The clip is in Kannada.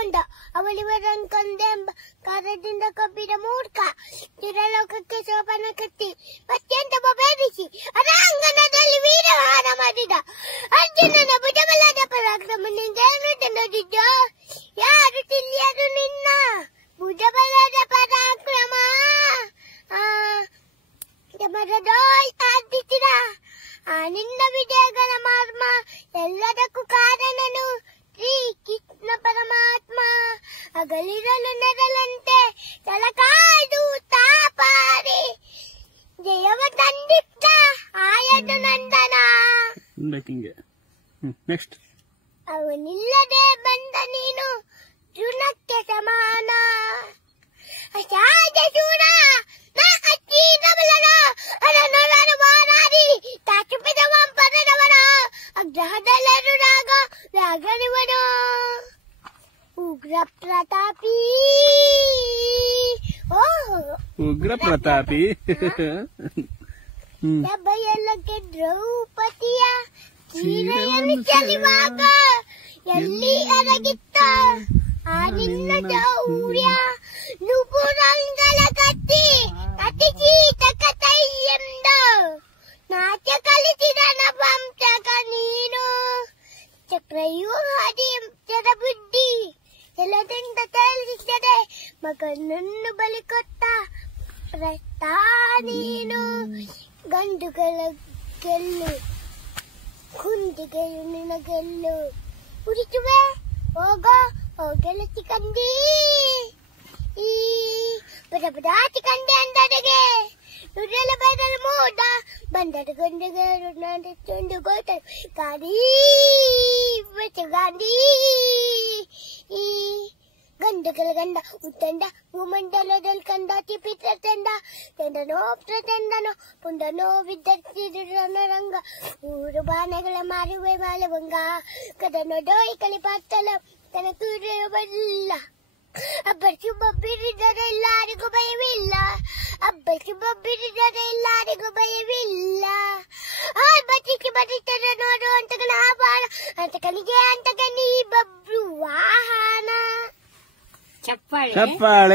ಉಂಡ ಅವಳಿವರನ್ಕೊಂದೆಂಬ ಕಾರದಿಂದ ಕಬ್ಬಿದ ಮೂರ್ಖ ಚಿರಲೋಕಕ್ಕೆ ಶೋಭನ ಕಟ್ಟಿ ಅತ್ಯಂತ ಬೇರಿಸಿ ಅರಾಂಗಣದಲ್ಲಿ ವೀರಹಾರ ಮಾಡಿದ ಅರ್ಜುನನ ಭುಜಬಲದ ಪರಾಕ್ರಮನಿಂದ ನೋಡಿದ್ದ ಯಾರು ತಿಳಿಯದು ನಿನ್ನ ಭುಜಬಲದ ಪರಾಕ್ರಮ ಸಾಧಿಸಿದ ನಿನ್ನ ವಿಜಯಗಳ ಮರ್ಮ ಎಲ್ಲದಕ್ಕೂ ಕಾರಣನು ಶ್ರೀ ಕೃಷ್ಣ ಪರಮಾತ್ಮ ಅಗಲಿರಲು ನೆರಳಂತೆ ತಲಕಾಯ್ದು ತಾಪಾರಿ ಜಯವ ತಂದಿಟ್ಟ ಆಯದು ನಂದನ ನೆಕ್ಸ್ಟ್ ಅವನಿಲ್ಲದೆ ಬಂದ ನೀನು ತೃಣಕ್ಕೆ ಸಮಾನ ಅಸಾಧ್ಯ ಶೂರ ನಾ ಅಚ್ಚೀದಬಲನ ಅರನೊಳನು ಮಾರಾಡಿ ತಾಚುಪಿದವ ಪದದವನ ಅಗ್ರಹದಲ್ಲರು ರಾಗನಿವನು ಉಗ್ರ ಪ್ರತಾಪಿ ಉಗ್ರ ಪ್ರತಾಪಿ ಸಭೆಯಲ್ಲಕ್ಕೆ ದ್ರೌಪದಿಯ ಸೀರೆಯನ್ನು ಚೆಲುವಾಗ ಎಲ್ಲಿ ಅರಗಿತ್ತ ಆ ನಿನ್ನ ಶೌರ್ಯ ನುಪುರಂಗಳ ಕತ್ತಿ ಅತಿ ಕೀಟಕ ತೈಯೆಂದ ನಾಚ ಕಲಿಸಿದ ನವಂಶಕ ನೀನು ಚಕ್ರವ್ಯೂಹದಿ ಬುದ್ಧಿ ಎಲ್ಲದಿಂದ ತೇಲಿಸದೆ ಮಗನನ್ನು ಬಲಿ ಕೊಟ್ಟ ಪ್ರಸ್ತ ನೀನು ಗಂಡುಗಳ ಗೆಲ್ಲು ಕುಂದಿಗೆಯು ನಿನಗೆಲ್ಲು ಉರಿಸುವೆ ಹೋಗೋ ಹೋಗೆಲಸಿ ಕಂಡಿ ಈ ಪದಪದಾತಿ ಕಂಡೆ ಅಂದಡೆಗೆ ನುಡ್ರೆಲ್ಲ ಬೈದಲು ಮೂಡ ಬಂದದ ಗಂಡಿಗೆ ಚುಂಡು ಗೋಟ ಗಾಡಿ ಗಾಂಧಿ ಈ ಗಂಡುಗಳ ಗಂಡ ಉತ್ತಂಡ ಭೂಮಂಡಲದಲ್ಲಿ ಕಂಡ ತಿಪಿತ್ರ ತಂಡ ತಂಡನೋ ಪ್ರತಂಡನೋ ಪುಂಡನೋ ವಿದ್ಯಾರ್ಥಿರಂಗ ಊರು ಬಾಣಗಳ ಮಾರುವೆ ಮಾಲವಂಗ ಕದನೋ ಡೋಯಿ ಕಲಿ ಪಾತಲ ಕನಕೂರಬಲ್ಲ ಅಬ್ಬರಿಸಿ ಬಬ್ಬಿರಿದರೆ ಎಲ್ಲರಿಗೂ ಭಯವಿಲ್ಲ ಅಬ್ಬರಿಸಿ ಬಬ್ಬಿರಿದರೆ ಎಲ್ಲರಿಗೂ ಭಯವಿಲ್ಲ ಬಚ್ಚಿಕ್ಕಿ ಬರೀತಾರೆ ನೋಡು ಅಂತಕನ ಬಾಳ ಅಂತಕನಿಗೆ ಅಂತಕನಿ ಬಬ್ರು ವಾಹನ ಚಪ್ಪಾಳೆ